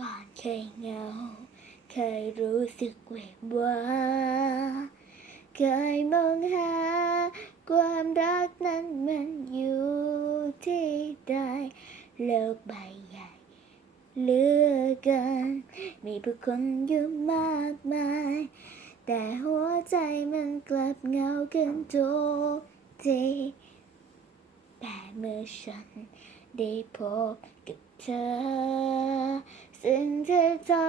ก่อนเคยเหงา เคยรู้สึกเวบว่า เคยมองหา ความรักนั้นมันอยู่ที่ใดโลกใบใหญ่เหลือเกิน มีผู้คนอยู่มากมาย แต่หัวใจมันกลับเหงาเกินทุกทีแต่เมื่อฉันได้พบกับเธอ สิ่งที่เธอ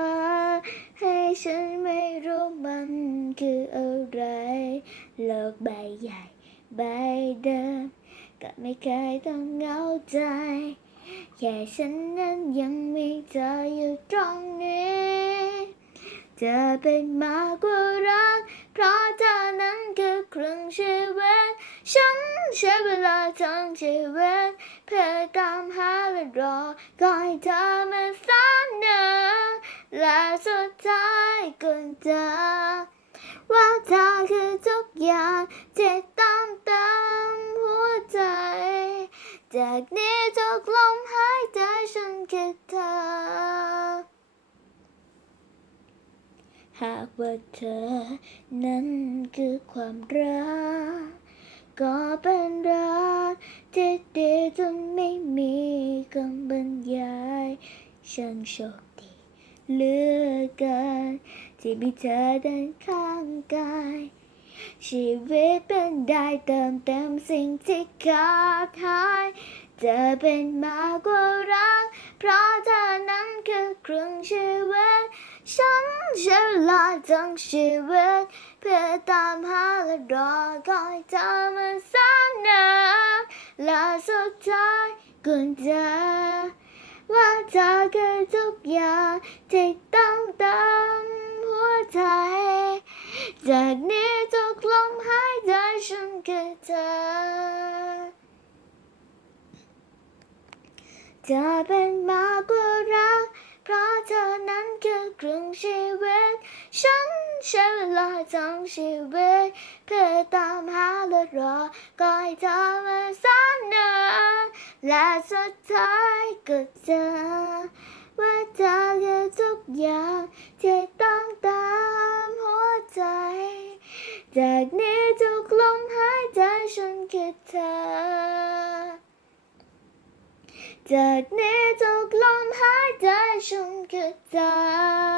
ให้ฉันไม่รู้มันคืออะไร โลกใบใหญ่ ใบเดิม ก็ไม่เคยต้องเหงาใจ แค่ฉันนั้นยังมีเธออยู่ตรงนี้เธอเป็นมากกว่ารัก เพราะเธอนั้นคือครึ่งชีวิตฉันใช้เวลาทั้งชีวิตเพื่อตามหาและรอคอยเธอมา เจอ ว่าเธอคือทุกอย่างที่ต้องเติมหัวใจ จากนี้ทุกลมหายใจฉันคือเธอ หากว่าเธอนั้นคือความรัก ก็เป็นรักที่ดีจนไม่มีคำบรรยายช่างโชค เหลือเกินที่มีเธอเดินข้างกายชีวิตเป็นได้เติมเต็มสิ่งที่ขาดหายเธอเป็นมากกว่ารัก เพราะเธอนั้นคือครึ่งชีวิต ฉันใช้เวลาทั้งชีวิต เพื่อตามหาและรอคอยเธอมาสัญญาและสุดท้ายก็เจอ ว่าเธอคือทุกอย่างที่ต้องเติมหัวใจ จากนี้ทุกลมหายใจฉันคือเธอเธอเป็นมากกว่ารัก เพราะเธอนั้นคือครึ่งชีวิต ฉันใช้เวลาทั้งชีวิต เพื่อตามหาและรอคอยเธอมาสัญญา และสุดท้ายก็เจอว่าเธอคือทุกอย่างที่ต้องตามหัวใจ จากนี้ทุกลมหายใจฉันคือเธอ จากนี้ทุกลมหายใจฉันคือเธอ